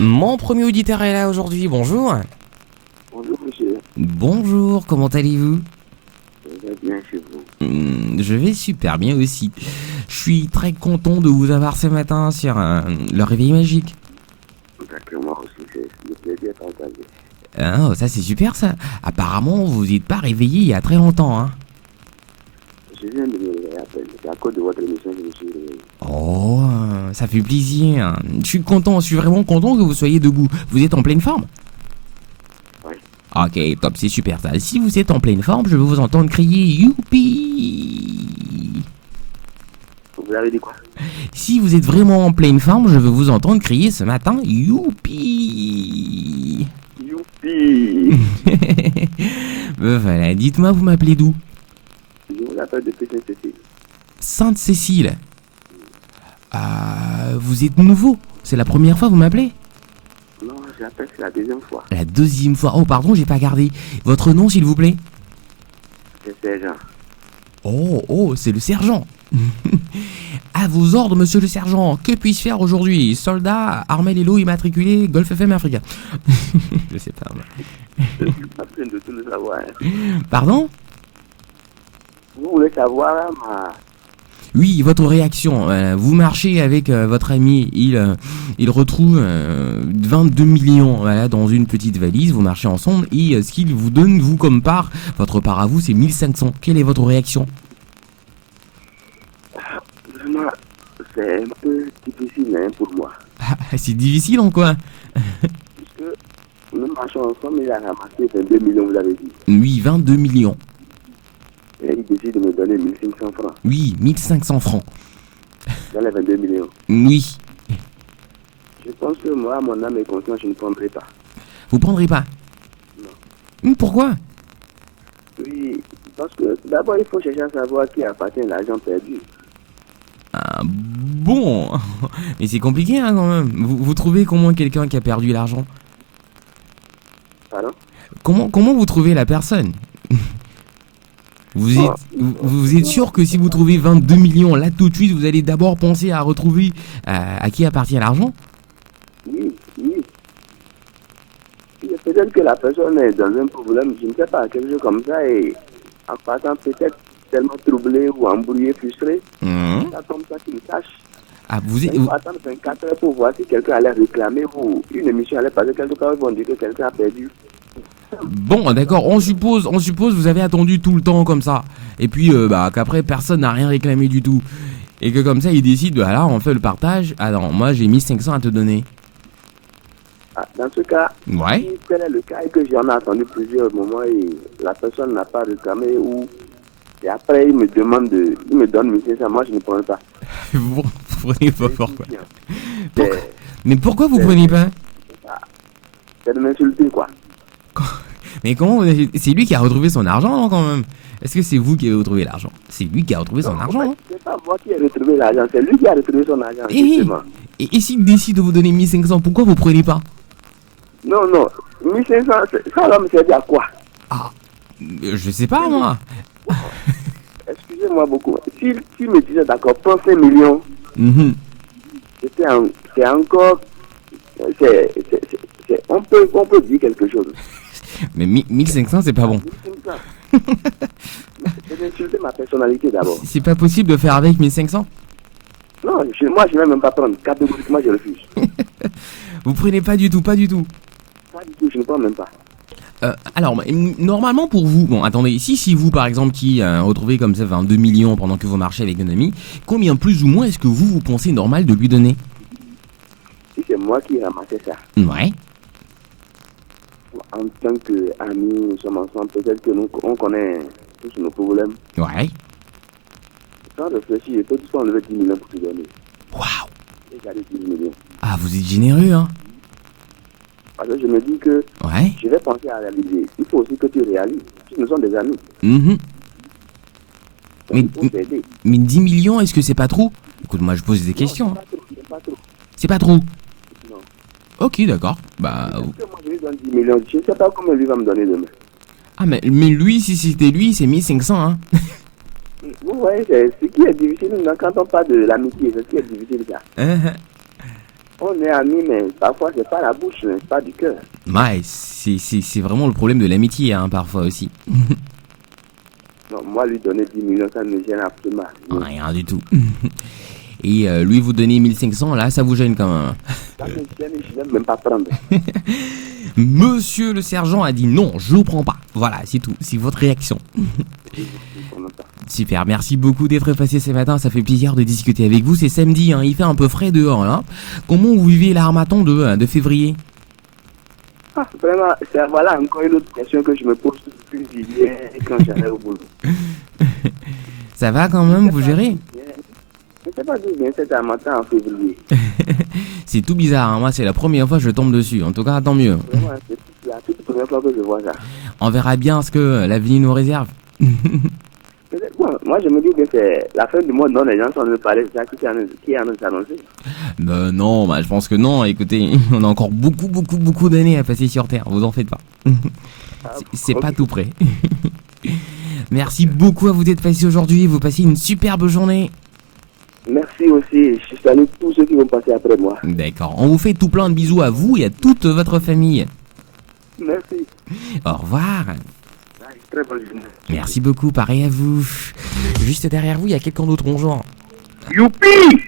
Mon premier auditeur est là aujourd'hui, bonjour. Bonjour monsieur, Bonjour, comment allez-vous? je vais bien chez vous. Je vais super bien aussi. Je suis très content de vous avoir ce matin sur le réveil magique. D'accord, moi aussi, c'est le plaisir partagé. Ah, ça c'est super ça. Apparemment, vous n'êtes pas réveillé il y a très longtemps, hein. Je viens de me rappeler, c'est à cause de votre émission que je me suis réveillé. Oh, ça fait plaisir. Je suis content, je suis vraiment content que vous soyez debout. Vous êtes en pleine forme? Oui. Ok, top, c'est super ça. Si vous êtes en pleine forme, je veux vous entendre crier youpi. Vous avez dit quoi? Si vous êtes vraiment en pleine forme, je veux vous entendre crier ce matin youpi. Youpi! Voilà, dites-moi, vous m'appelez d'où? Je vous appelle depuis Saint-Cécile. Sainte-Cécile. Vous êtes nouveau? C'est la première fois que vous m'appelez? Non, j'appelle, c'est la deuxième fois. La deuxième fois. Oh, pardon, j'ai pas gardé. Votre nom, s'il vous plaît? C'est sergent. Oh, c'est le sergent. À vos ordres, monsieur le sergent. Que puis-je faire aujourd'hui? Soldat, armé Lelo, immatriculé, Golf FM Africa. Je sais pas. Je suis pas en train de tout le savoir. Pardon? Vous voulez savoir ma... Oui, votre réaction. Vous marchez avec votre ami, il retrouve 22 millions voilà, dans une petite valise, vous marchez ensemble et ce qu'il vous donne, vous comme part, votre part à vous, c'est 1500. Quelle est votre réaction? Vraiment, c'est un peu difficile hein, pour moi. C'est difficile en quoi? Puisque nous marchons ensemble, il a ramassé 22 millions, vous avez dit. Oui, 22 millions. Et il décide de me donner 1500 francs. Oui, 1500 francs. Dans les 22 millions. Oui. Je pense que moi, mon âme et conscience, je ne prendrai pas. Vous prendrez pas? Non. Pourquoi? Oui, parce que d'abord, il faut chercher à savoir qui appartient à l'argent perdu. Ah, bon. Mais c'est compliqué hein, quand même. Vous trouvez comment quelqu'un qui a perdu l'argent? Pardon? Comment vous trouvez la personne? Vous êtes sûr que si vous trouvez 22 millions, là tout de suite, vous allez d'abord penser à retrouver à qui appartient l'argent? Oui, oui. Peut-être que la personne est dans un problème, je ne sais pas, quelque chose comme ça, et en partant peut-être tellement troublé ou embrouillé, frustré, ça comme ça qu'il sache. Ah, Il faut attendre 24 heures pour voir si quelqu'un allait réclamer ou une émission allait passer quelque part, ils vont dire que quelqu'un a perdu. Bon, d'accord, on suppose, vous avez attendu tout le temps comme ça. Et puis, qu'après, personne n'a rien réclamé du tout. Et que comme ça, ils décident, voilà, on fait le partage. Ah non, moi, j'ai 1500 à te donner. Ah, dans ce cas, Ouais. si tel est le cas et que j'en ai attendu plusieurs moments et la personne n'a pas réclamé ou... Et après, il me demande il me donne 1500, moi je ne prends pas. Vous prenez pas pourquoi? C'est Mais pourquoi vous prenez pas? de m'insulter, quoi. Mais comment c'est lui qui a retrouvé son argent, non, quand même? Est-ce que c'est vous qui avez retrouvé l'argent? C'est lui qui a retrouvé son argent, non? C'est pas moi qui ai retrouvé l'argent, c'est lui qui a retrouvé son argent, justement. Et s'il décide de vous donner 1500, pourquoi vous prenez pas? Non, 1500, ça va me servir à quoi? Ah, je sais pas, moi. Excusez-moi beaucoup. S'il me disait, d'accord, prends 5 millions, c'est encore... on peut dire quelque chose. Mais 1500, c'est pas bon. 1500. C'est d'insulter ma personnalité d'abord. C'est pas possible de faire avec 1500? Non, moi je ne vais même pas prendre. Catégoriquement, je refuse. Vous prenez pas du tout, pas du tout. Pas du tout, je ne prends même pas. Alors, normalement pour vous, bon attendez, si vous par exemple qui retrouvez comme ça 22 millions pendant que vous marchez avec un ami, combien plus ou moins est-ce que vous pensez normal de lui donner? Si c'est moi qui ramassais ça, Ouais. en tant qu'amis, nous sommes ensemble, peut-être que on connaît tous nos problèmes. Ouais. Sans réfléchir, je peux tout enlever 10 millions pour te donner. Waouh. Et j'allais 10 millions. Ah, vous êtes généreux, hein? Parce que je me dis que Ouais. je vais penser à réaliser. Il faut aussi que tu réalises. Si nous sommes des amis, Mais, il faut t'aider. mais 10 millions, est-ce que c'est pas trop? Écoute, moi je pose des questions. Non, c'est pas trop. C'est pas trop? Non. Ok, d'accord. Bah. Parce que moi, je lui donne 10 millions. Je ne sais pas combien lui va me donner demain. Ah, mais lui, si c'était lui, c'est 1500, hein? Vous voyez, c'est ce qui est difficile quand on parle de l'amitié. C'est ce qui est difficile, ça. On est amis, mais parfois c'est pas la bouche, mais c'est pas du cœur. Ouais, c'est vraiment le problème de l'amitié, hein, parfois aussi. Non, moi, lui donner 10 millions, ça me gêne absolument. Rien du tout. Et lui, vous donnez 1500, là, ça vous gêne quand même. Ça me gêne, je n'aime même pas prendre. Monsieur le sergent a dit non, je vous prends pas. Voilà, c'est tout. C'est votre réaction. Super, merci beaucoup d'être passé ce matin. Ça fait plaisir de discuter avec vous. C'est samedi, hein, il fait un peu frais dehors, là. Comment vous vivez l'harmattan de février? Ah, vraiment, voilà encore une autre question que je me pose depuis hier quand j'allais au boulot. Ça va quand même, vous gérez? Je ne sais pas d'où vient cet harmattan en février. C'est tout bizarre, hein. Moi c'est la première fois que je tombe dessus. En tout cas, tant mieux. Vraiment, c'est la toute première fois que je vois ça. On verra bien ce que l'avenir nous réserve. Bon, moi je me dis que c'est la fin du monde dont les gens sont venus parler, c'est ça qui a nous annoncé. Non, je pense que non. Écoutez, on a encore beaucoup d'années à passer sur Terre. Vous en faites pas. C'est pas tout près. Merci beaucoup à vous d'être passé aujourd'hui. Vous passez une superbe journée. Merci aussi. Je salue tous ceux qui vont passer après moi. D'accord. On vous fait tout plein de bisous à vous et à toute votre famille. Merci. Au revoir. Très bonne journée. Merci beaucoup. Pareil à vous. Juste derrière vous, il y a quelqu'un d'autre. Bonjour. Youpi!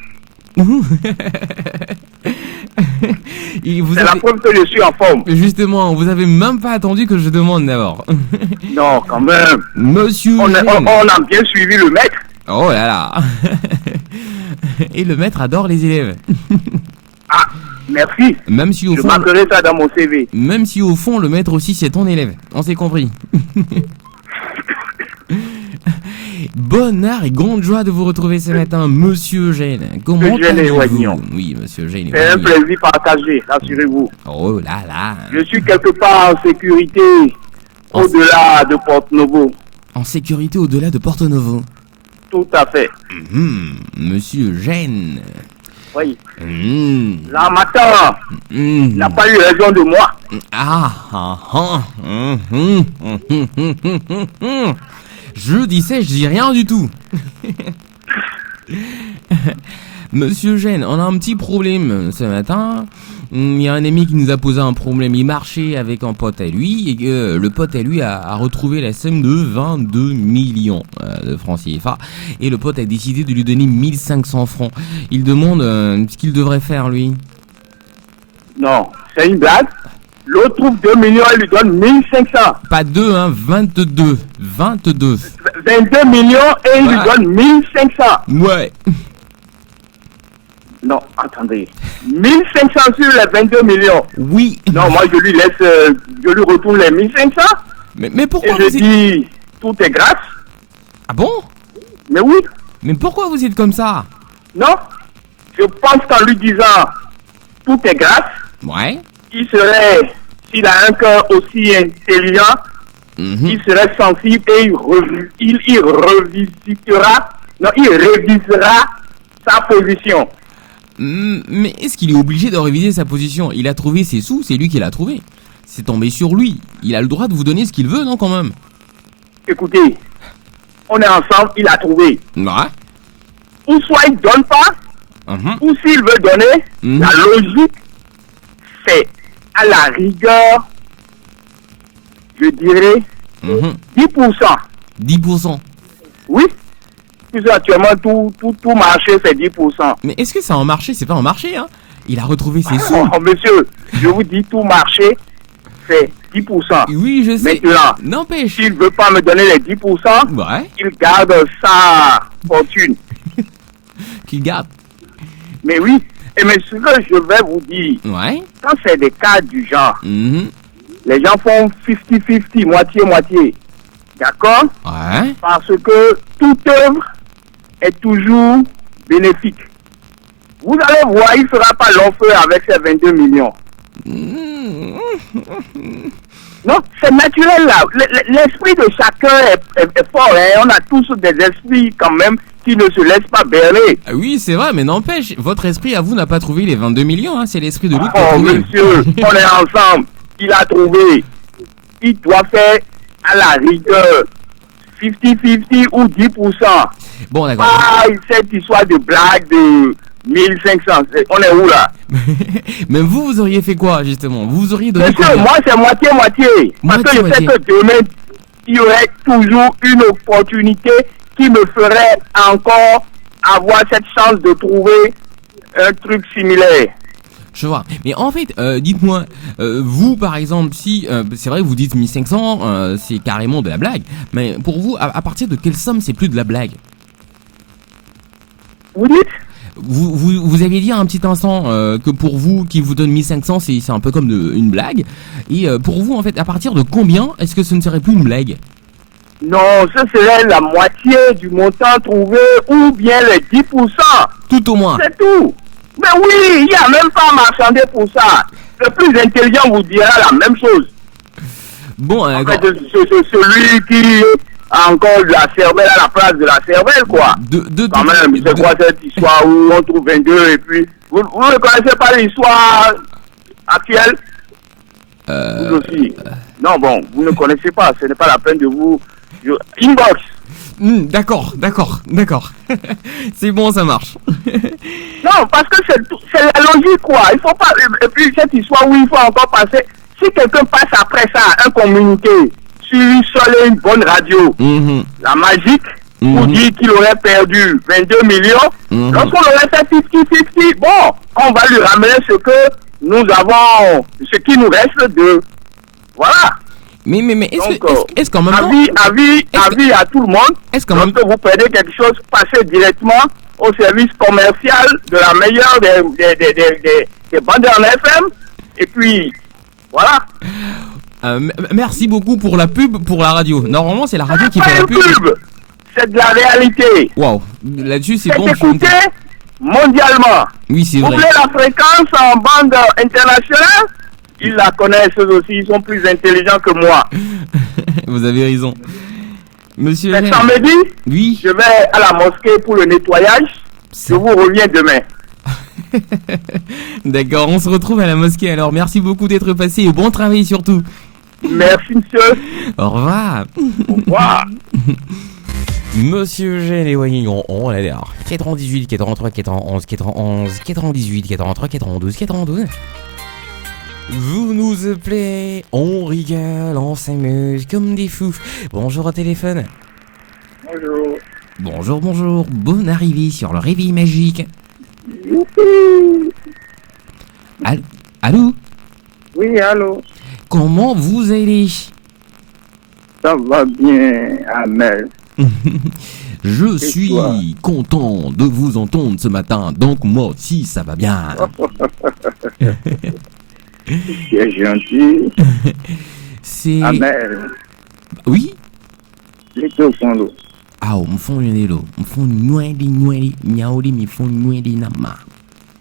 C'est la preuve que je suis en forme. Justement, vous avez même pas attendu que je demande d'abord. Non, quand même. Monsieur. On a bien suivi le maître. Oh là là. Et le maître adore les élèves. Ah, merci. Même si au je fond. marquerai ça dans mon CV. Même si au fond, le maître aussi, c'est ton élève. On s'est compris. Bonheur et grande joie de vous retrouver ce matin, monsieur Eugène. Comment allez-vous? Oui, monsieur Eugène. C'est un plaisir partagé, rassurez-vous. Oh là là. Je suis quelque part en sécurité au-delà de Porto-Novo. En sécurité au-delà de Porto-Novo? Tout à fait. Monsieur Eugène. Oui. L'amateur n'a pas eu raison de moi. Je disais, je dis rien du tout. Monsieur Eugène, on a un petit problème ce matin. Il y a un ami qui nous a posé un problème. Il marchait avec un pote à lui et le pote à lui a retrouvé la somme de 22 millions de francs CFA. Et le pote a décidé de lui donner 1500 francs. Il demande ce qu'il devrait faire, lui. Non, c'est une blague. L'autre trouve 2 millions et lui donne 1500. Pas 2, hein, 22. 22. 22 millions et il lui donne 1500. Ouais. Non, attendez. 1500 sur les 22 millions. Oui. Non, moi je lui laisse, je lui retourne les 1500. Mais pourquoi et je dis, tout est grâce. Ah bon? Mais oui. Mais pourquoi vous êtes comme ça? Non. Je pense qu'en lui disant, tout est grâce. Ouais. Il serait, s'il a un cœur aussi intelligent, il serait sensible et il revisitera, non, il révisera sa position. Mais est-ce qu'il est obligé de réviser sa position? Il a trouvé ses sous, c'est lui qui l'a trouvé. C'est tombé sur lui. Il a le droit de vous donner ce qu'il veut, non, quand même? Écoutez, on est ensemble, il a trouvé. Ouais. Ou soit il donne pas, ou s'il veut donner, la logique, c'est à la rigueur, je dirais, 10%. 10%. Oui. Puisque actuellement, tout marché, c'est 10%. Mais est-ce que c'est un marché? C'est pas un marché, hein? Il a retrouvé ses sous. Oh, monsieur, je vous dis, tout marché, c'est 10%. Oui, je sais. Maintenant, n'empêche. s'il ne veut pas me donner les 10%, ouais. Il garde sa fortune. Qu'il garde. Mais oui. Et mais ce que je vais vous dire, ouais. Quand c'est des cas du genre, les gens font 50-50, moitié-moitié. D'accord? Ouais. Parce que toute œuvre est toujours bénéfique. Vous allez voir, il ne fera pas long feu avec ses 22 millions. Non, c'est naturel là. L'esprit de chacun est fort. Hein. On a tous des esprits quand même qui ne se laissent pas berner. Oui, c'est vrai, mais n'empêche, votre esprit à vous n'a pas trouvé les 22 millions. Hein. C'est l'esprit de l'autre qui a trouvé. Oh monsieur, on est ensemble. Il a trouvé. Il doit faire à la rigueur 50-50 ou 10%. Bon, d'accord. Ah, cette histoire de blague, 1500. On est où là? Mais vous auriez fait quoi, justement? Vous auriez donné Monsieur, combien? moi, c'est moitié-moitié. Parce que je sais que demain, il y aurait toujours une opportunité qui me ferait encore avoir cette chance de trouver un truc similaire. Je vois. Mais en fait, dites-moi, vous par exemple, si c'est vrai que vous dites 1500, c'est carrément de la blague. Mais pour vous, à partir de quelle somme c'est plus de la blague? Vous dites? Vous aviez dit à un petit instant que pour vous, qui vous donne 1500, c'est un peu comme une blague. Et pour vous, en fait, à partir de combien est-ce que ce ne serait plus une blague? Non, ce serait la moitié du montant trouvé ou bien les 10%. Tout au moins. C'est tout. Mais oui, il n'y a même pas à marchander pour ça. Le plus intelligent vous dira la même chose. Bon, en fait, c'est celui qui a encore de la cervelle à la place de la cervelle, quoi. Quand même, c'est quoi cette histoire où on trouve 22 et puis... Vous ne connaissez pas l'histoire actuelle? Vous aussi. Non, bon, vous ne connaissez pas. Ce n'est pas la peine de vous... Inbox. D'accord. C'est bon, ça marche. Non, parce que c'est la logique, quoi. Il faut pas... Et puis, cette histoire où il faut encore passer... Si quelqu'un passe après ça, un communiqué, sur une seule et une bonne radio, la magique, pour dire qu'il aurait perdu 22 millions, lorsqu'on aurait fait 50-50, bon, on va lui ramener ce que nous avons, ce qui nous reste de... Voilà. Mais est-ce qu'en même temps... Avis à tout le monde, lorsque vous perdez quelque chose, passez directement au service commercial de la meilleure des bandes en FM, et puis, voilà. Merci beaucoup pour la pub pour la radio. Normalement, c'est la radio qui fait la pub. C'est de la réalité. Waouh, là-dessus, c'est bon. C'est écouté mondialement. Oui, c'est vrai. Vous voulez la fréquence en bande internationale? Ils la connaissent aussi, ils sont plus intelligents que moi. Vous avez raison. Monsieur c'est samedi, oui. Je vais à la mosquée pour le nettoyage. Je vous reviens demain. D'accord, on se retrouve à la mosquée alors. Merci beaucoup d'être passé et bon travail surtout. Merci monsieur. Au revoir. Au revoir. Monsieur Eugène et Wagnon, on l'a l'air. 98, 83, 91, 91, 98, 83, 92, 92. Vous nous appelez, on rigole, on s'amuse comme des fous. Bonjour au téléphone. Bonjour. Bonjour. Bonne arrivée sur le réveil magique. Allô? Oui, allô. Comment vous allez? Ça va bien, Amel. Je suis content de vous entendre ce matin, donc moi aussi ça va bien. C'est gentil. C'est... Amel. Oui? J'étais au fond d'eau. Ah, me font une l'eau. Me font noué, miaoli, me font noué nama.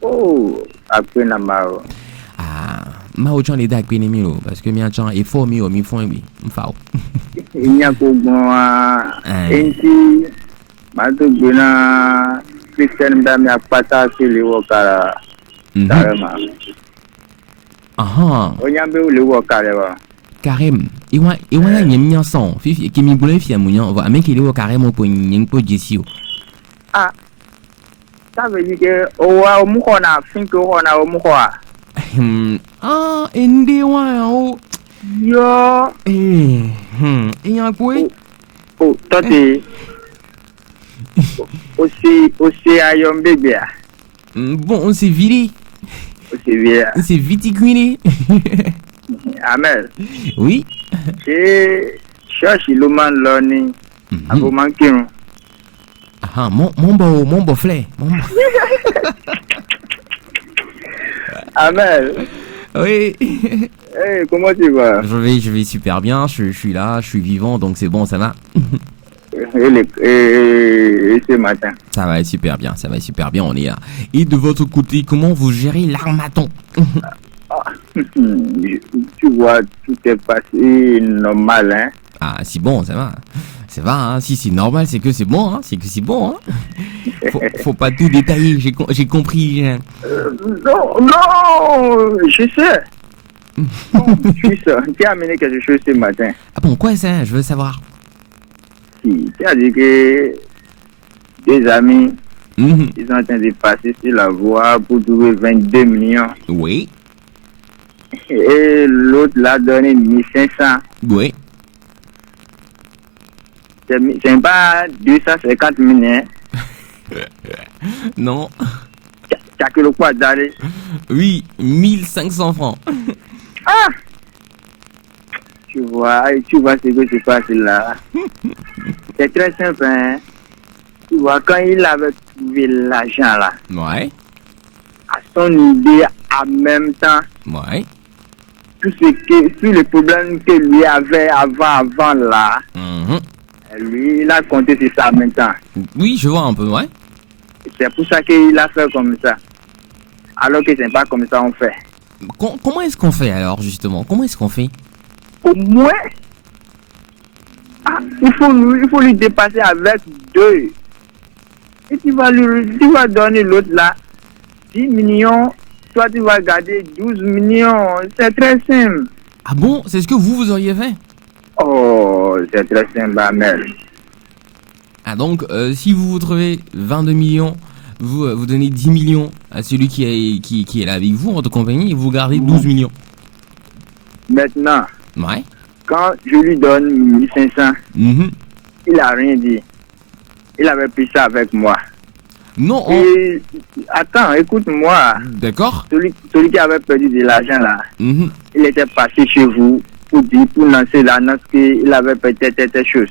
Oh, après nama. Ah, ma ochan les dak pene milo, parce que mia chan, il faut mi font oui, m'fao. Il n'y a qu'au bon, enti, ma doublena, Christian Dami a passé les wakara. Carrément. Ah, Onyambe ou les wakara. Carrément. Iwa nyemnya son, fifi kimi bule fi amunyan, va ameki le carrément pour nyempo jesio. Ah. Ça veut dire que au mukona finko ona au mukwa. Ah, ende wa o. Yo. Et un quoi? Oh, tati. Aussi ayom bébé. Bon, on s'est viré. On s'est viticulé. Amel. Oui. C'est cherche le man learning. À vous manquer. Ah, mon beau frère. Amel. Oui. Hey, comment tu vas? Je vais super bien, je suis là, je suis vivant, donc c'est bon, ça va. Et ce matin? Ça va super bien, on est là. Et de votre côté, comment vous gérez l'armaton? Tu vois, tout est passé normal, hein? Ah, c'est bon, ça va. Ça va, hein. Si c'est normal, c'est que c'est bon, hein. C'est que c'est bon, hein. Faut pas tout détailler, j'ai compris. Non, je sais. Je suis ça. Tu as amené quelque chose ce matin. Ah bon, quoi ça? Je veux savoir. Si, tu as dit que des amis Ils sont en train de passer sur la voie pour trouver 22 millions. Oui. Et l'autre l'a donné 1500. Oui. C'est pas 250 000, hein. Non. T'as que le quoi d'aller. Oui, 1500 francs. Ah! Tu vois ce que se passe là. C'est très simple, hein. Tu vois, quand il avait trouvé l'argent là, Ouais. à son idée, en même temps, Ouais. tous les problèmes que lui avait avant là, lui, il a compté sur ça maintenant. Oui, je vois un peu, ouais. C'est pour ça qu'il a fait comme ça. Alors que c'est pas comme ça on fait. Comment est-ce qu'on fait alors, justement? Comment est-ce qu'on fait? Au moins, il faut lui dépasser avec 2. Et tu vas donner l'autre là 10 millions. Toi, tu vas garder 12 millions. C'est très simple. Ah bon? C'est ce que vous auriez fait? Oh, c'est très simple, Amel. Ah donc, si vous trouvez 22 millions, vous donnez 10 millions à celui qui est là avec vous, en votre compagnie, et vous gardez 12 millions. Maintenant, Ouais. quand je lui donne 1500, il a rien dit. Il avait pris ça avec moi. Non, Et, attends, écoute-moi. D'accord. Celui qui avait perdu de l'argent là, Mhm. il était passé chez vous pour lancer l'annonce qu'il avait peut-être quelque chose.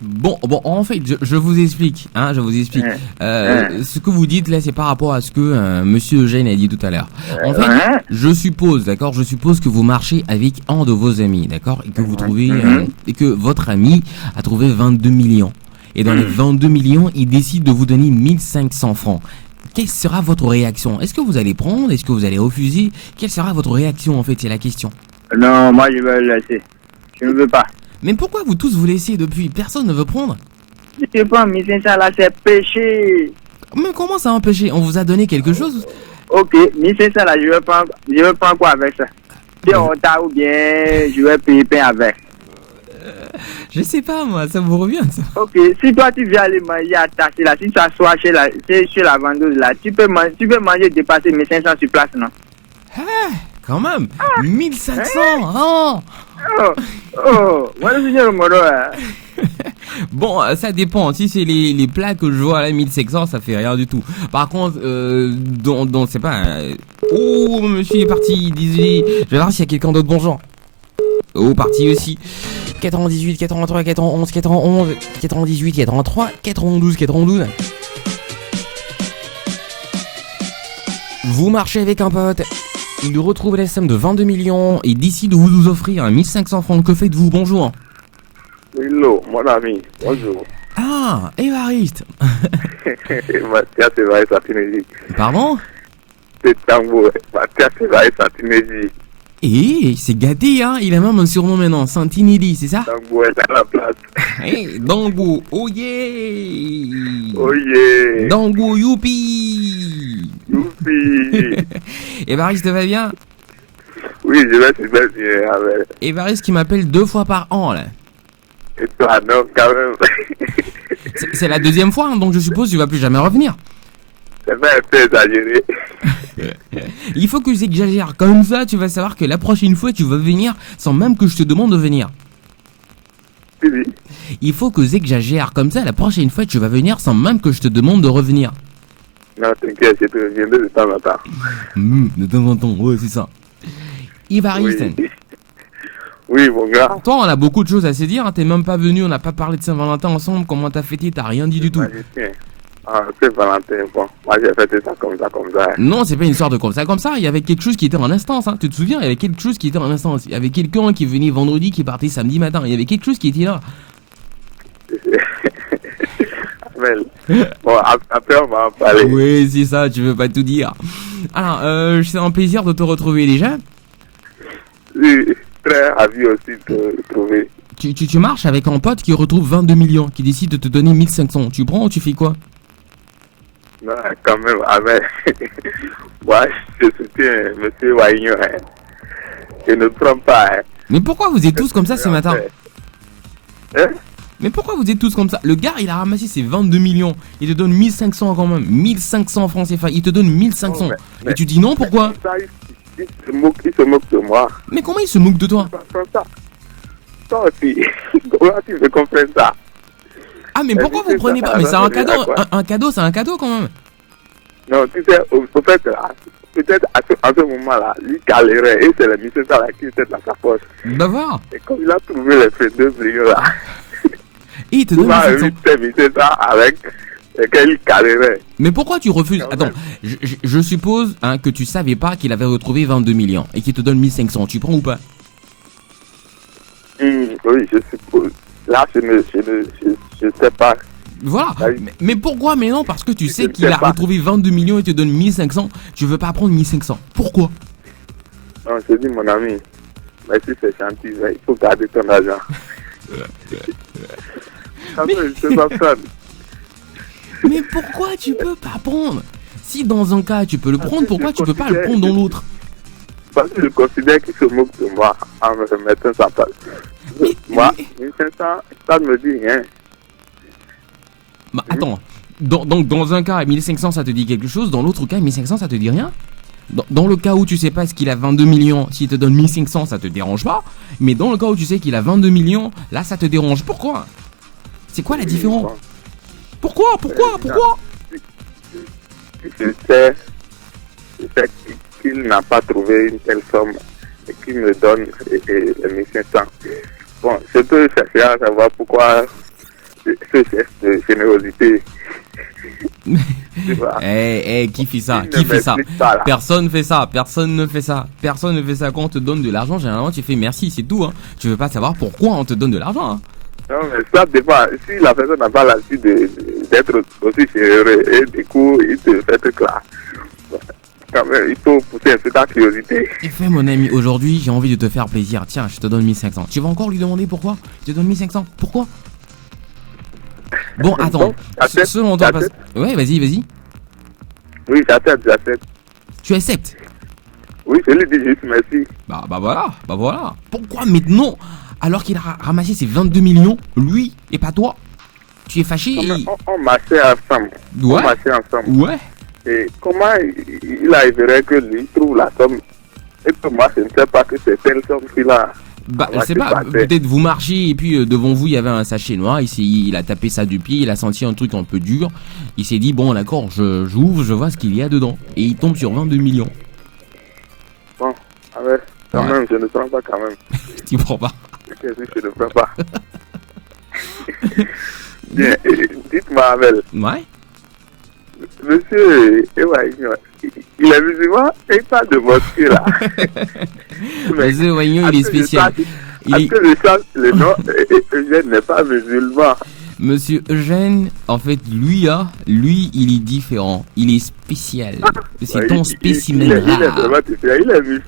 Bon, en fait, je vous explique, hein, ce que vous dites là, c'est par rapport à ce que Monsieur Eugène a dit tout à l'heure. En fait, je suppose que vous marchez avec un de vos amis, d'accord, et que vous trouvez, et que votre ami a trouvé 22 millions. Et dans les 22 millions, il décide de vous donner 1500 francs. Quelle sera votre réaction? Est-ce que vous allez prendre? Est-ce que vous allez refuser? Quelle sera votre réaction, en fait, c'est la question. Non, moi je vais le laisser. Je ne veux pas. Mais pourquoi vous tous vous laissez depuis? Personne ne veut prendre? Je sais pas, 1500 là, c'est péché. Mais comment ça empêcher? On vous a donné quelque chose? Ok, 1500 là, je vais prendre quoi avec ça? Si on t'a ou bien je vais payer pain avec. Je sais pas moi, ça vous revient ça. Ok, si toi tu viens aller manger à tasser là, si tu t'assois chez la vendeuse là, tu peux manger dépasser 1500 sur place, non? Quand même, 1500, hein? Moi je suis le moro. Bon, ça dépend. Si c'est les plats que je vois à la 1500, ça fait rien du tout. Par contre, c'est pas. Oh, monsieur est parti. Désolé. Je vais voir s'il y a quelqu'un d'autre. Bonjour. Oh, parti aussi. 98, 83, 91, 91, 98, 83, 92, 92. Vous marchez avec un pote. Il retrouve la somme de 22 millions et décide de vous offrir 1500 francs. Que faites-vous? Bonjour. Hello, mon ami. Bonjour. Ah, Évariste. Mathias Évariste à Tunisie. Pardon? C'est Tango. Mathias Évariste à Tunisie. Eh, c'est gâté, hein? Il a même un surnom maintenant, Santinelli, c'est ça? Tango est à la place. Eh, Dango, oh yeah! Oh yeah! Dango, youpi! Youpi! Évariste, va bien? Oui, je vais super bien avec. Évariste qui m'appelle 2 fois par an, là. Et toi, non, quand même. C'est la deuxième fois, hein, donc je suppose que tu vas plus jamais revenir. C'est pas un peu exagéré. Il faut que j'exagère comme ça, tu vas savoir que la prochaine fois tu vas venir sans même que je te demande de venir. Oui. Il faut que j'exagère comme ça, la prochaine fois tu vas venir sans même que je te demande de revenir. Non, t'inquiète, je te reviendrai de temps en temps. De temps en temps, ouais, c'est ça. Évariste. Oui, mon gars. Toi, on a beaucoup de choses à se dire, hein. T'es même pas venu, on n'a pas parlé de Saint-Valentin ensemble, comment t'as fêté, t'as rien dit du tout. Ah, c'est Valentin, bon. Moi, j'ai fait ça comme ça. Non, c'est pas une histoire de comme ça. Il y avait quelque chose qui était en instance, hein. Tu te souviens, il y avait quelque chose qui était en instance. Il y avait quelqu'un qui venait vendredi, qui partait samedi matin. Il y avait quelque chose qui était là. Bon, après, on va en parler. Oui, c'est ça, tu veux pas tout dire. Alors, c'est un plaisir de te retrouver déjà. Oui, très ravi aussi de te trouver. Tu marches avec un pote qui retrouve 22 millions, qui décide de te donner 1500. Tu prends ou tu fais quoi? Non, quand même, avec. Moi, je soutiens M. Wagnon. Hein. Je ne prends pas. Hein. Mais pourquoi vous êtes tous comme ça ce matin? Hein? Mais pourquoi vous êtes tous comme ça? Le gars, il a ramassé ses 22 millions. Il te donne 1500 quand même. 1500 francs CFA. Il te donne 1500. Non, mais- Et tu dis non, pourquoi? Ça, il se moque de moi. Mais comment il se moque de toi? Ça. Toi aussi, comment tu veux comprendre ça? Ah, mais pourquoi vous prenez pas? Mais c'est un cadeau. Un cadeau, c'est un cadeau quand même. Non, tu sais, au fait, là, peut-être à ce moment-là, lui galérait et c'est la mission là qui était dans sa poche. Bah voilà. Et comme il a trouvé les 22 millions là, Et il te il donne va 1500. vite terminer ça avec lequel il galérait. Mais pourquoi tu refuses? Quand Attends, même. je suppose que tu savais pas qu'il avait retrouvé 22 millions et qu'il te donne 1500. Tu prends ou pas? Oui, je suppose. Là, je sais pas. Voilà. Ah oui. Mais pourquoi? Mais non, parce que tu Je sais ne qu'il sais a pas. retrouvé 22 millions et te donne 1500. Tu veux pas prendre 1500. Pourquoi? Non, je dis, mon ami, merci, c'est gentil, mais il faut garder ton argent. Ça peut, je peux pas prendre. Mais pourquoi tu peux pas prendre? Si dans un cas tu peux le prendre, que pourquoi je tu peux pas le considère- prendre dans l'autre? Parce que je considère qu'il se moque de moi en me remettant sa place. Mais- Moi, mais- 1500, ça ne me dit rien. Bah attends, donc dans un cas 1500 ça te dit quelque chose, dans l'autre cas 1500 ça te dit rien? Dans le cas où tu sais pas ce qu'il a 22 millions, s'il te donne 1500 ça te dérange pas, mais dans le cas où tu sais qu'il a 22 millions, là ça te dérange. Pourquoi? C'est quoi la différence? Pourquoi? Je sais qu'il n'a pas trouvé une telle somme et qu'il me donne les 1500. Bon, je peux chercher à savoir pourquoi ce geste de générosité. Tu vois, Qui fait ça? il Qui ne fait ça? m'explique pas, là. Personne ne fait ça. Personne ne fait ça. Quand on te donne de l'argent, généralement tu fais merci, c'est tout. Hein. Tu veux pas savoir pourquoi on te donne de l'argent. Hein. Non, mais ça dépend. Si la personne n'a pas l'habitude d'être aussi généreux et du coup, il te fait truc là, quand même, il faut pousser un peu ta curiosité. Et fais mon ami, aujourd'hui j'ai envie de te faire plaisir. Tiens, je te donne 1500. Tu vas encore lui demander pourquoi? Je te donne 1500. Pourquoi? Bon, attends. Bon, j'accepte, Selon toi, j'accepte. ouais, vas-y. Oui, j'accepte. Tu acceptes? Oui, je lui dis juste merci. Bah voilà. Pourquoi maintenant, alors qu'il a ramassé ses 22 millions, lui et pas toi, tu es fâché? On marchait ensemble. Ouais. On marchait ensemble. Ouais. Et comment il arriverait que lui trouve la somme et que moi je ne sais pas que c'est telle somme qu'il a. Bah, je sais c'est pas, pas fait. peut-être vous marchez et puis devant vous il y avait un sachet noir, il a tapé ça du pied, il a senti un truc un peu dur, il s'est dit bon d'accord, j'ouvre, je vois ce qu'il y a dedans, et il tombe sur 22 millions. Bon, avec, quand Ouais. même, je ne prends pas quand même. Tu comprends pas? Qu'est-ce que je ne prends pas? Bien, dites-moi, Abel, Ouais. monsieur Ewaïgnon, il est musulman et il parle de mosquée là. Mais ce Wagnon, il est spécial. Il Est-ce est- que je sache le nom Eugène n'est pas musulman? Monsieur Eugène, en fait, lui, il est différent, il est spécial. C'est Ouais, ton il est spécimen rare. vraiment différent, il est musulman.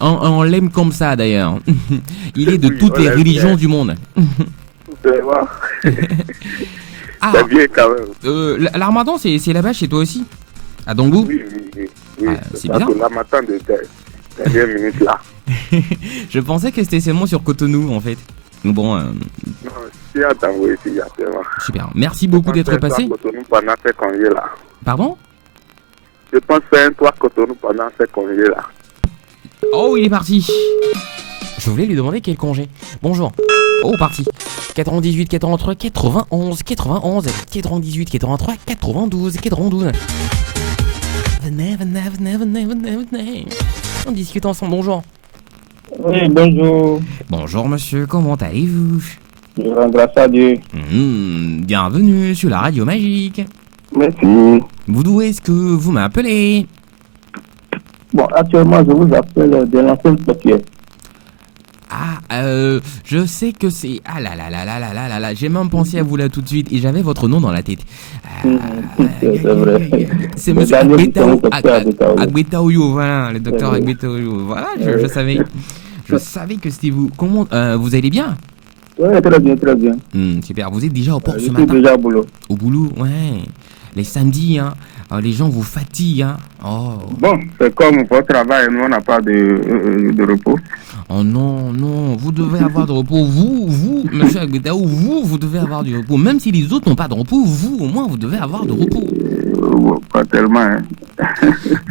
On l'aime comme ça d'ailleurs. Il est de Oui, toutes on les l'aime religions bien. du monde. Vraiment. Ah, C'est bien quand même. l'Armatan, c'est là-bas chez toi aussi? À Dongbu? Oui. Ah, c'est parce bizarre. que là, maintenant, de dernière minute là. Je pensais que c'était seulement sur Cotonou en fait. Donc bon, Non, si à Tango ici, il y a tellement. super. Merci beaucoup Je d'être pense passé. faire un Cotonou pendant ces congés là. Pardon? Je pense faire un toit Cotonou pendant ces congés là. Oh, il est parti. Je voulais lui demander quel congé. Bonjour. Oh, parti. 98, 83, 91, 91, 98, 83, 92, 92. Venez. On discute ensemble. Bonjour. Oui, bonjour. Bonjour monsieur, comment allez-vous? Je rends grâce à Dieu. Bienvenue sur la radio magique. Merci. D'où est-ce que vous m'appelez? Bon, actuellement, je vous appelle de l'ancienne Potière. Ah, je sais que c'est... Ah là, j'ai même pensé à vous là tout de suite et j'avais votre nom dans la tête. C'est vrai. C'est Le monsieur dernier qui connaît le docteur Agbetaoyo. Agbetaoyo, voilà, le docteur Oui. Agbetaoyo. Voilà, je Oui. savais. Je savais que c'était vous. Comment... vous allez bien? Oui, très bien, très bien. Super, vous êtes déjà au port Je ce suis matin? déjà au boulot. Au boulot, ouais. Les samedis, hein. Les gens vous fatiguent, hein. Bon, c'est comme votre travail, nous, on n'a pas de repos. Oh non, vous devez avoir de repos. Vous, monsieur Agbetao, vous devez avoir du repos. Même si les autres n'ont pas de repos, vous, au moins, vous devez avoir de repos. Pas tellement, hein.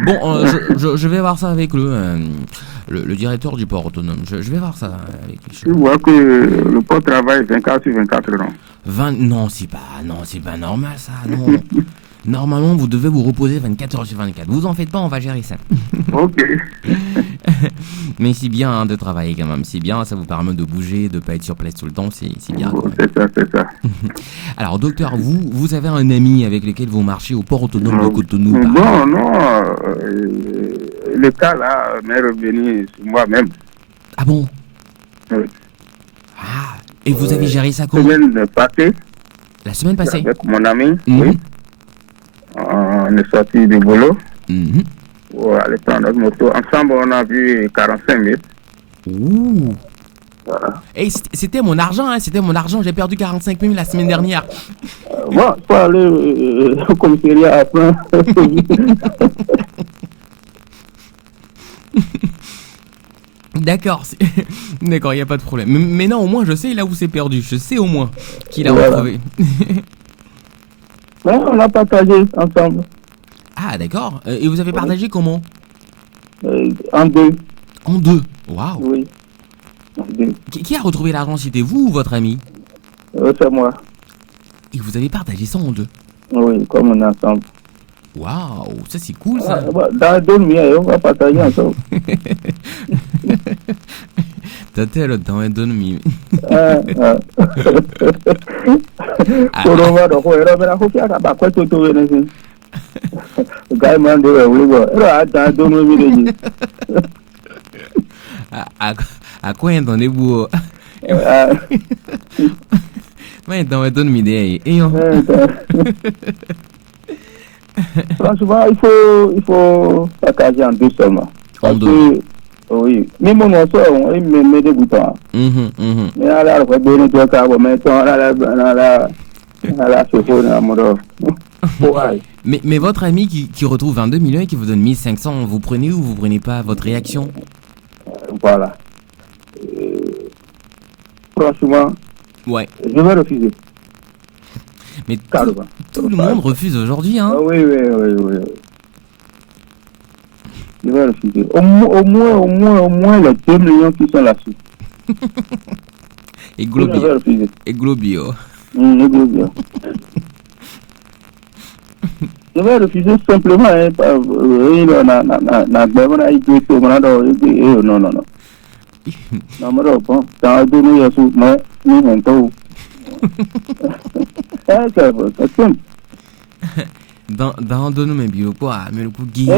Bon, je vais voir ça avec le directeur du port autonome. Je vais voir ça avec lui. Tu vois que le port travaille 24 sur 24, non? Non, c'est pas normal ça, non. Normalement, vous devez vous reposer 24 heures sur 24. Vous en faites pas, on va gérer ça. Ok. Mais c'est bien hein, de travailler quand même. C'est bien, ça vous permet de bouger, de pas être sur place tout le temps. C'est bien. Quand même. C'est ça. Alors, docteur, vous avez un ami avec lequel vous marchez au port autonome de Cotonou? Non. Le cas là m'est revenu sur moi-même. Ah bon? Oui. Ah, et vous avez géré ça comment? La semaine passée, avec mon ami, oui. On est sorti du boulot. Pour aller prendre notre moto. Ensemble, on a vu 45 000. Ouh. Voilà. Et c'était mon argent, hein, c'était mon argent. J'ai perdu 45 000 la semaine dernière. Bon, il faut aller au commissariat après. D'accord, d'accord, il n'y a pas de problème. Mais non, au moins, je sais là où c'est perdu. Je sais au moins qu'il a retrouvé. Ouais, on l'a partagé ensemble. Ah, d'accord. Et vous avez partagé comment? En deux. En deux? Waouh. Oui. En deux. Qui a retrouvé l'argent? C'était vous ou votre ami? C'est moi. Et vous avez partagé ça en deux? Oui, comme on est ensemble. Waouh, ça c'est cool ça. Dans 2 minutes, on va partager ensemble. T'as le temps, donne mi. À quoi entendez-vous? Mais donne mi idée. Franchement, il faut partager en deux seulement. En deux. Oui, mais mon nom, il me met des boutons. Mais là, on va donner deux cas, mais mais votre ami qui retrouve 22 millions et qui vous donne 1500, vous prenez ou vous prenez pas? Votre réaction? Voilà. Franchement, ouais. Je vais refuser. Mais tout le monde refuse aujourd'hui, hein? Oui. Je vais refuser. Au moins les 2 millions qui sont là-dessus. Et Globio. Et Globio. Je vais refuser simplement. Dans de mes bureaux quoi, mais le coup Guy.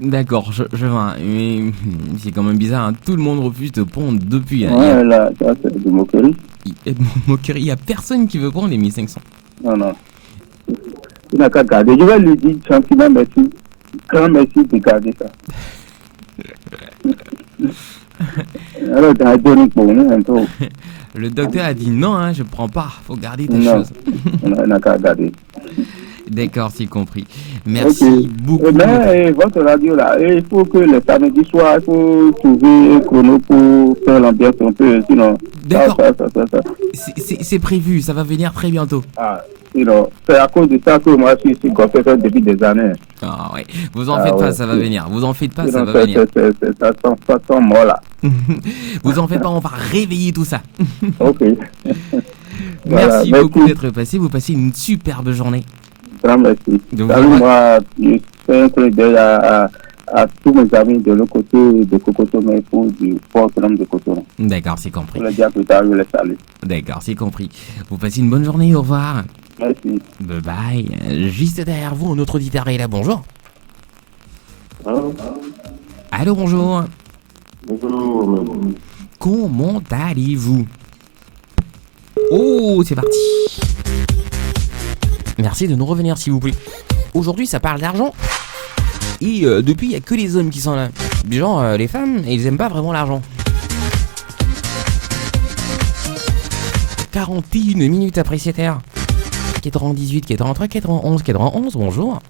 D'accord, je vois, mais c'est quand même bizarre, hein. Tout le monde refuse de prendre depuis. Hein. Ouais, là, ça c'est de moquerie. Il y a personne qui veut prendre les 1500. Non. Il n'a qu'à garder. Je vais lui dire gentiment merci. Grand merci de garder ça. Alors, t'as donné pour nous un peu. Le docteur a dit non, hein, je prends pas, faut garder des choses. On n'a qu'à garder. D'accord, c'est compris. Merci beaucoup. Mais votre radio là, il faut que le samedi soir, il faut trouver un chrono pour faire l'ambiance un peu, sinon. D'accord. C'est prévu, ça va venir très bientôt. Ah, sinon, c'est à cause de ça que moi je suis ici confesseur depuis des années. Ah ouais, vous en faites pas, ça va venir. Vous en faites pas, ça va venir. Ça sent mort là. Vous en faites pas, on va réveiller tout ça. Ok. Merci beaucoup d'être passé, vous passez une superbe journée. Merci. Moi, je fais un clin d'œil à tous mes amis de l'autre côté de Cocoton, mais pour du port autonome de Cotonou. D'accord, c'est compris. Pour le dire plus tard, je les salue. D'accord, c'est compris. Vous passez une bonne journée, au revoir. Merci. Bye bye. Juste derrière vous, un autre auditeur est là, bonjour. Allô, bonjour. Bonjour. Comment allez-vous? Oh, c'est parti. Merci de nous revenir, s'il vous plaît. Aujourd'hui, ça parle d'argent. Et depuis, il n'y a que les hommes qui sont là. Genre, les femmes, ils aiment pas vraiment l'argent. 41 minutes après 7 heures. 98, 83, 91, 91, bonjour.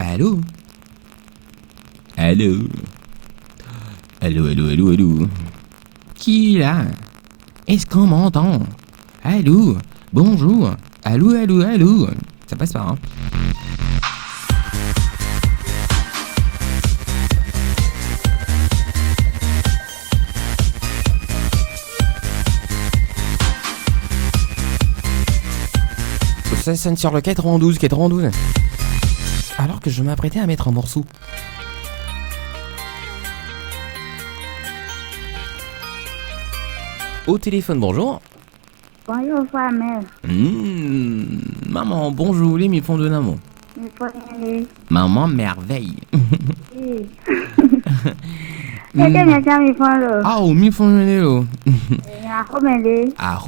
Allô? Allô? Allô? Qui est là? Est-ce qu'on m'entend? Allô? Bonjour? Allô? Ça passe pas, hein? Ça sonne sur le 92. Alors que je m'apprêtais à mettre un morceau. Au téléphone, bonjour. Bonjour, mère. Maman, bonjour, les mi font de namo. Maman, merveille. Oui. Ah, au mi font de l'eau. Ah,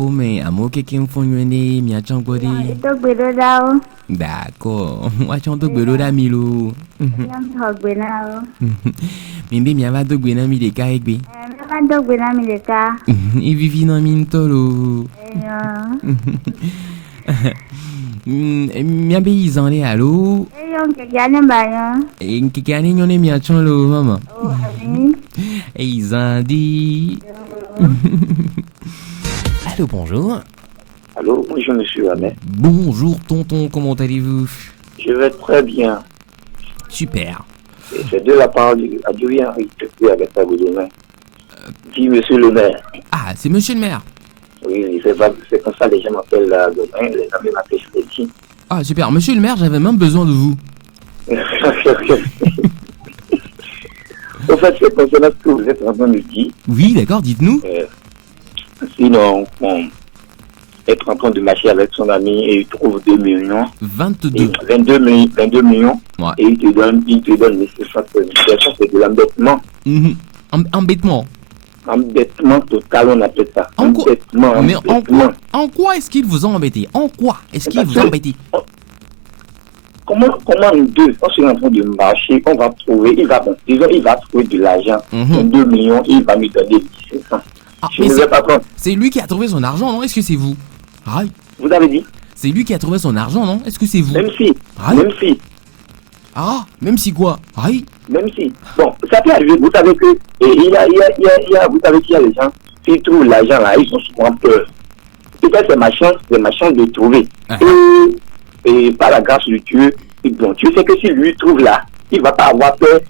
amo keke font de mi a changode. D'accord. Moi, chanto belo da milo. Mimbi mi ava dogbe na mi de ka egbe. E vivi na min tolo. Mi abe izan allo. E keke ane nyone mi a chan lo maman. E izan di. Allô, bonjour. Allô, bonjour monsieur Ahmed. Bonjour tonton, comment allez-vous? Je vais très bien. Super. Et c'est de la part d'Adrien Henri avec ta demain. Dis monsieur le maire. Ah, c'est monsieur le maire. Oui, c'est comme ça les gens m'appellent demain, les amis m'appellent Freddy. Ah, super. Monsieur le maire, j'avais même besoin de vous. En fait, c'est concernant ce que vous êtes en train de dire. Oui, d'accord, dites-nous. Sinon, on est en train de marcher avec son ami et il trouve 2 millions. 22 millions. Ouais. Et il te donne nécessaire. Ça, c'est de l'embêtement. Embêtement. Embêtement total, on appelle ça. En quoi? Embêtement. Mais en quoi est-ce qu'il vous a embêté? En quoi est-ce qu'il vous a embêté? Comment nous deux, on se en train de marcher, on va trouver, il va trouver de l'argent, 2 millions, et il va me donner 500. Ah, Je ne vais pas prendre. c'est lui qui a trouvé son argent, non? Est-ce que c'est vous? Aïe. Vous avez dit? C'est lui qui a trouvé son argent, non? Est-ce que c'est vous? Même si. Ah, même si quoi? Aïe. Même si. Bon, ça peut arriver, vous savez que, vous savez qu'il y a les gens, s'ils trouvent l'argent là, ils ont souvent peur. Peut-être c'est ma chance de trouver. Et par la grâce de Dieu, bon, tu sais que si lui trouve là, il va pas avoir peur.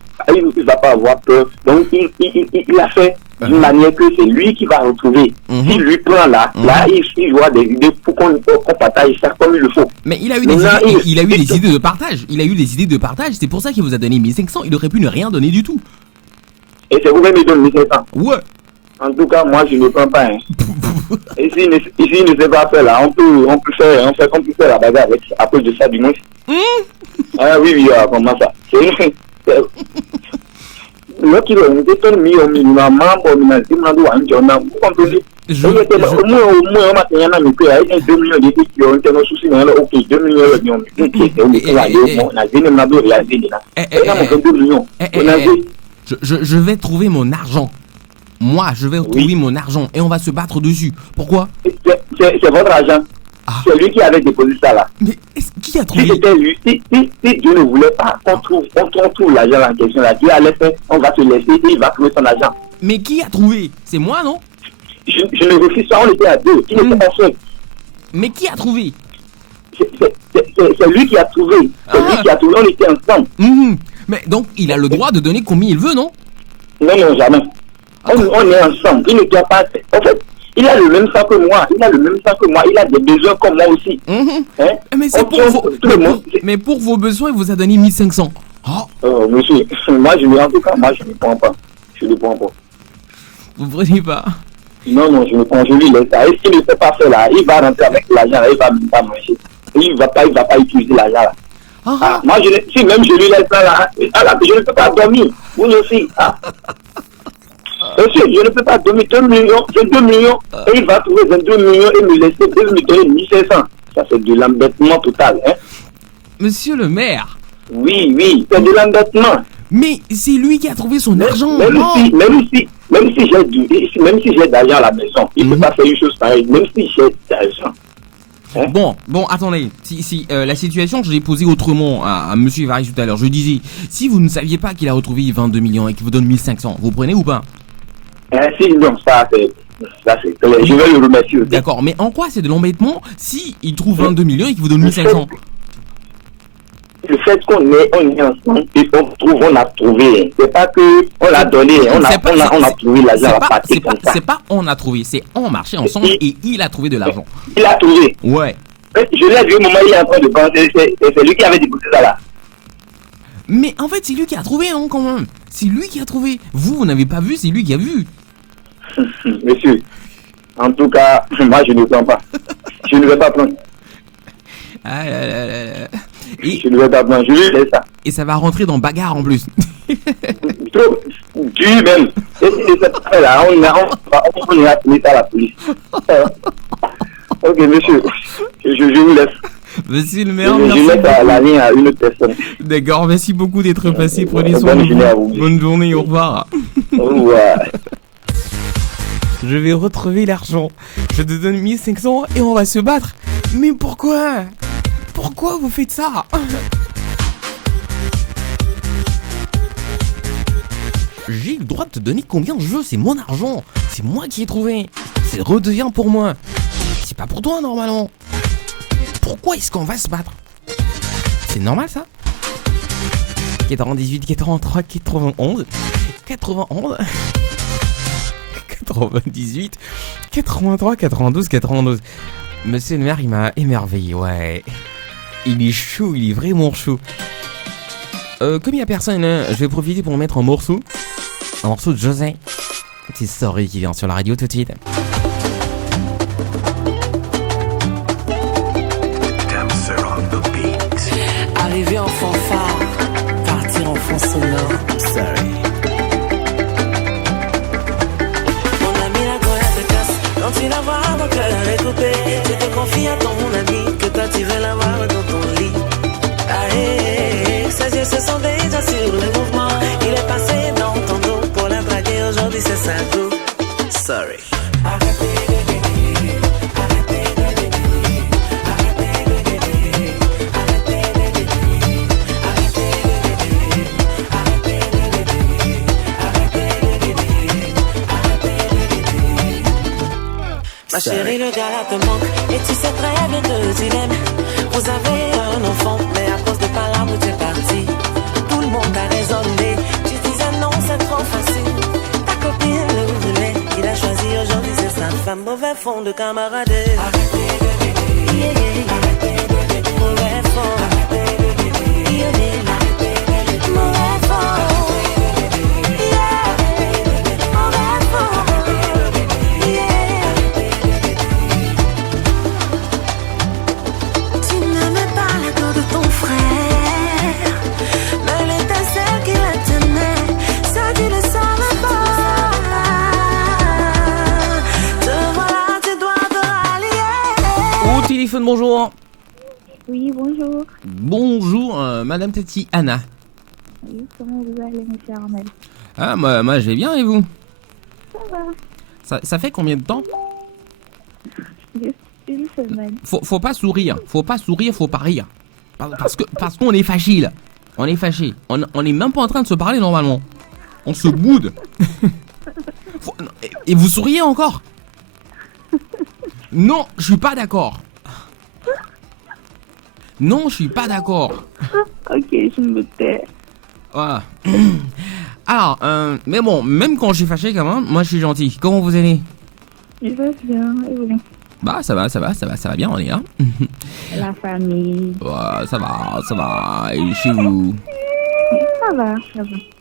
Donc, il a fait d'une manière que c'est lui qui va retrouver. S'il lui prend là, il voit des idées pour qu'on partage ça comme il le faut. Mais il a eu des idées de partage. Il a eu des idées de partage. C'est pour ça qu'il vous a donné 1500. Il aurait pu ne rien donner du tout. Et c'est vous-même qui donne 1500. Ouais. En tout cas, moi, je ne prends pas. Et s'il ne sait pas faire là, on peut faire la bagarre avec à cause de ça du moins. Ah oui, comment ça? L'autre, il a mis au minimum, vous comprenez? Au moins, on m'a tenu à me faire 2 millions de qui ont été nos soucis, mais ok, 2 millions de je vais trouver mon argent. Moi, je vais trouver mon argent et on va se battre dessus. Pourquoi? C'est votre argent. C'est lui qui avait déposé ça là. Mais qui a trouvé? Si c'était lui, si Dieu ne voulait pas qu'on trouve l'argent en question là, Dieu allait faire, on va se laisser et il va trouver son argent. Mais qui a trouvé? C'est moi, non? Je ne refuse pas, on était à deux. Qui n'était pas seul? Mais qui a trouvé? C'est lui qui a trouvé. C'est lui qui a trouvé, on était ensemble. Mais donc, il a le droit de donner combien il veut, non? Non, jamais. On est ensemble. Il ne doit pas. En fait, il a le même sang que moi. Il a des besoins comme moi aussi. Mais c'est mais pour vos besoins, il vous a donné 1500. Monsieur, moi, je ne prends pas. Vous prenez pas? Non, je ne prends. Je lui laisse ça. Et s'il ne sait pas faire là, il va rentrer avec l'argent là, il va même pas manger. Il ne va pas utiliser l'argent là. Moi, si même je lui laisse ça là, je ne peux pas dormir. Vous aussi. Monsieur, je ne peux pas donner 2 millions, j'ai 2 millions, et il va trouver 22 millions et me laisser me donner 1500. Ça, c'est de l'embêtement total, hein. Monsieur le maire. Oui, c'est de l'embêtement. Mais c'est lui qui a trouvé son argent. Même si j'ai d'argent à la maison, il ne peut pas faire une chose pareille, même si j'ai d'argent. Hein? Bon, attendez. Si la situation, je l'ai posée autrement à Monsieur Évariste tout à l'heure. Je disais, si vous ne saviez pas qu'il a retrouvé 22 millions et qu'il vous donne 1500, vous prenez ou pas? Si, non, ça c'est clair. Je vais le remercier aussi. D'accord, mais en quoi c'est de l'embêtement si il trouve 22 millions et qu'il vous donne 1500? Le fait qu'on est ensemble et on a trouvé. C'est pas que on l'a donné, on a trouvé l'argent à partir comme ça. C'est pas on a trouvé, c'est on marchait ensemble et il a trouvé de l'argent. Il a trouvé. Ouais. Je l'ai vu au moment où il est en train de penser, c'est lui qui avait déposé ça là. Mais en fait, c'est lui qui a trouvé, hein, quand même. C'est lui qui a trouvé. Vous n'avez pas vu, c'est lui qui a vu. Monsieur, en tout cas, moi je ne prends pas. Je ne vais pas prendre. Je ne vais pas prendre, je lui laisse ça. Et ça va rentrer dans bagarre en plus. Trop dur même. Et c'est là, on a mis ça à la police. Ok, monsieur, je vous laisse. Monsieur le maire, je laisse la ligne à une autre personne. D'accord, merci beaucoup d'être passé. Prenez soin de vous. Bonne journée, au revoir. Au revoir. Je vais retrouver l'argent. Je te donne 1500 et on va se battre. Mais pourquoi? Pourquoi vous faites ça? J'ai le droit de te donner combien je veux, c'est mon argent. C'est moi qui ai trouvé. C'est redevient pour moi. C'est pas pour toi normalement. Pourquoi est-ce qu'on va se battre? C'est normal ça? 98, 83, 91, 91, 98, 83, 92, 92. Monsieur le maire, il m'a émerveillé, ouais. Il est chaud, il est vraiment chaud. Comme il n'y a personne, hein, je vais profiter pour mettre un morceau. Un morceau de José. C'est Sorry qui vient sur la radio tout de suite. Arriver en fanfare, partir en fond sonore. Sorry. Mon ami, la colère te casse. Quand tu la vois, mon cœur est coupé. Tu te confies à ton ami que toi tu veux l'avoir dans ton lit. Aïe, ses yeux se sont déjà sur le mouvement. Il est passé dans ton dos pour la draguer. Aujourd'hui c'est sa go. Sorry. Ma chérie, le gars te manque. Et tu sais très bien que tu l'aimes. Vous avez un enfant, mais à cause de pas là où tu es parti. Tout le monde a raisonné. Tu disais non, c'est trop facile. Ta copine le voulait. Il a choisi aujourd'hui, c'est sa femme. Mauvais fond de camaraderie. Mauvais fond. Bonjour. Oui, bonjour. Bonjour, Madame Tatiana. Oui, comment vous allez, monsieur Armel? Ah, moi je vais bien et vous? Ça va. Ça fait combien de temps? Une semaine. Faut pas sourire, faut pas rire. Parce qu'on est fâché là. On est fâché. On est même pas en train de se parler normalement. On se boude. Et vous souriez encore? Non, je suis pas d'accord. Non, je suis pas d'accord. Ok, je me tais. Voilà. Alors, mais bon, même quand je suis fâché quand même, moi je suis gentil. Comment vous allez? Je vais bien, et vous? Bah ça va bien, on est là. La famille. Ouais, ça va. Et chez vous? Ça va.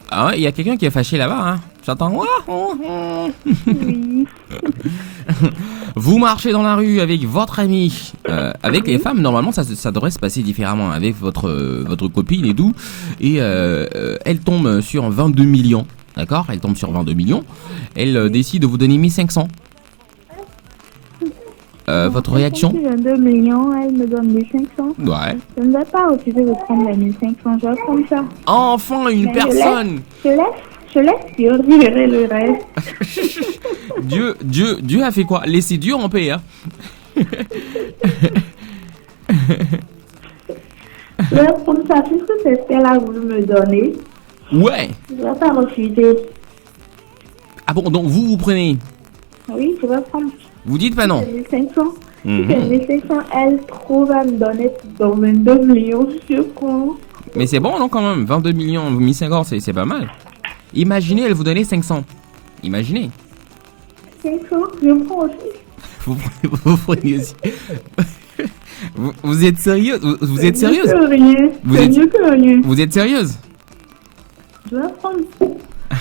Ah ouais, il y a quelqu'un qui est fâché là-bas, hein. J'entends. Oui. Vous marchez dans la rue avec votre ami, avec les femmes, normalement ça devrait se passer différemment avec votre copine et tout, et elle tombe sur 22 millions, d'accord? Elle tombe sur 22 millions, elle décide de vous donner 1500. Votre réaction? 22 millions, elle me donne 1500. Ouais. Je ne vais pas refuser de prendre les 1500, je vais prendre ça. Enfin une personne. Je laisse Dieu gérer le reste. Dieu a fait quoi? Laissez Dieu en paix, hein. Je vais prendre ça puisque c'est ce qu'elle a voulu me donner. Ouais. Je ne vais pas refuser. Ah bon, donc vous prenez. Oui, je vais prendre. Vous dites pas non. 1500. Si c'est 1500, elle trouve à me donner dans 22 millions, je prends. Mais c'est bon, non, quand même. 22 millions, 1500, c'est pas mal. Imaginez, elle vous donnait 500. Imaginez. 500, je prends aussi. Vous prenez aussi. Vous êtes sérieuse? Vous êtes sérieuse? C'est rien. C'est mieux que rien. Vous êtes sérieuse? Je vais prendre.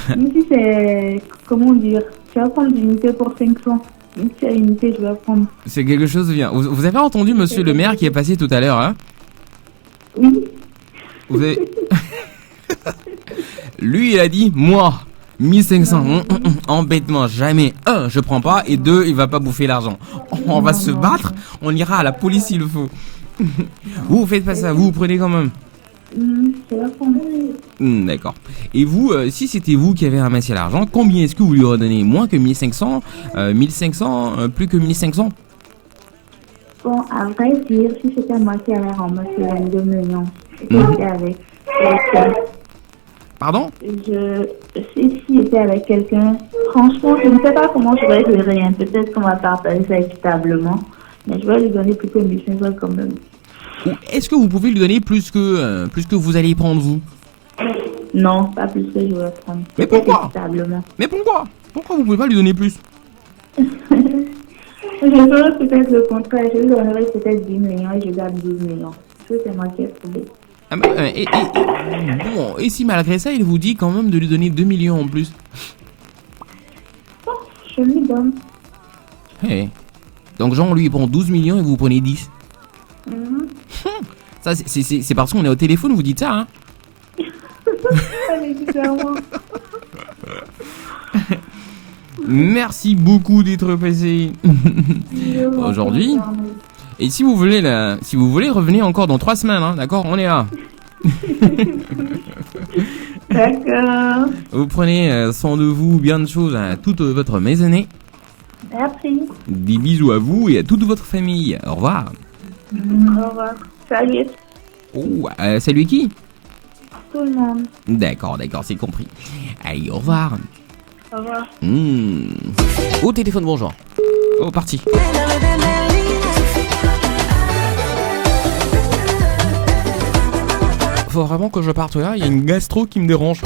Même si c'est. Comment dire? Je vais prendre l'unité pour 500. Même si c'est unité, je vais prendre. C'est quelque chose de bien. Vous avez entendu monsieur le maire qui est passé tout à l'heure, hein? Oui. Vous avez... Lui, il a dit, moi, 1500, embêtement, jamais. 1, je prends pas, et 2, il va pas bouffer l'argent. On va se battre, on ira à la police s'il le faut. Vous faites pas ça, vous prenez quand même. Je vais prendre. D'accord. Et vous, si c'était vous qui avez ramassé l'argent, combien est-ce que vous lui redonnez? Moins que 1500, 1500, plus que 1500? Bon, à vrai dire, si c'était moi qui avais ramassé 22 millions, j'étais avec quelqu'un. Pardon? Si j'étais avec quelqu'un, franchement, je ne sais pas comment je vais gérer. Hein. Peut-être qu'on va partager ça équitablement, mais je vais lui donner plus que 1500 quand même. Ou est-ce que vous pouvez lui donner plus que vous allez prendre vous? Non, pas plus que je vais prendre. Mais pourquoi? Équitablement. Mais pourquoi? Pourquoi vous pouvez pas lui donner plus? Je ferai peut-être le contraire. Je lui donnerai peut-être 10 millions et je garde 12 millions. Parce que c'est moi qui ai trouvé. Ah bah, bon, et si malgré ça, il vous dit quand même de lui donner 2 millions en plus? Bon, je lui donne. Hey. Donc Jean, lui, il prend 12 millions et vous prenez 10. Ça, c'est parce qu'on est au téléphone, vous dites ça, hein? Allez, différemment. Merci beaucoup d'être passé aujourd'hui. Et si vous voulez revenez encore dans 3 semaines, hein, d'accord? On est là. D'accord. Vous prenez soin de vous, bien de choses à toute votre maisonnée. Merci. Des bisous à vous et à toute votre famille. Au revoir. Au revoir. Salut. Oh, salut qui? Tout le monde. D'accord, c'est compris. Allez, au revoir. Au revoir. Au téléphone, bonjour. Oh, parti. Faut vraiment que je parte là, il y a une gastro qui me dérange.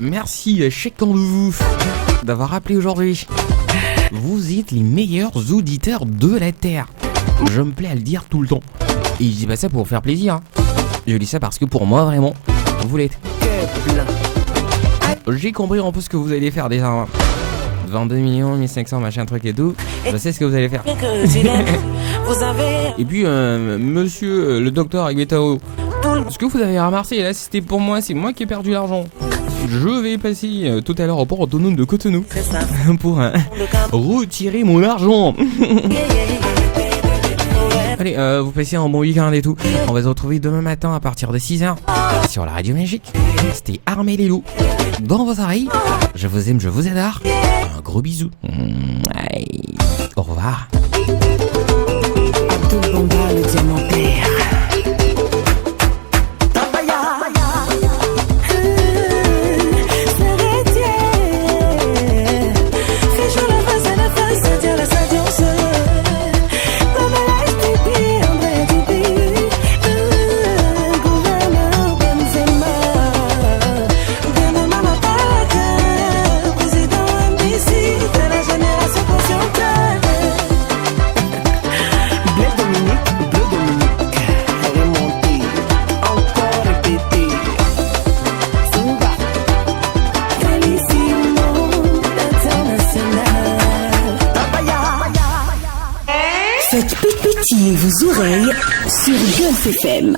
Merci chacun de vous d'avoir appelé aujourd'hui. Vous êtes les meilleurs auditeurs de la Terre. Je me plais à le dire tout le temps. Et je dis pas ça pour vous faire plaisir. Hein. Je dis ça parce que pour moi, vraiment, vous l'êtes. J'ai compris un peu ce que vous allez faire déjà. 22 millions, 1500, machin, truc et tout. Je sais ce que vous allez faire. Et puis, monsieur le docteur Aguetao, ce que vous avez remarqué, là, c'était pour moi, c'est moi qui ai perdu l'argent. Je vais passer tout à l'heure au port autonome de Cotonou pour retirer mon argent. Allez, vous passez un bon week-end et tout. On va se retrouver demain matin à partir de 6h sur la radio magique. C'était Armé les loups dans vos oreilles. Je vous aime, je vous adore. Un gros bisou. Allez, au revoir. Abdul Bamba, le diamantaire. Faites pétiller vos oreilles sur Golf FM.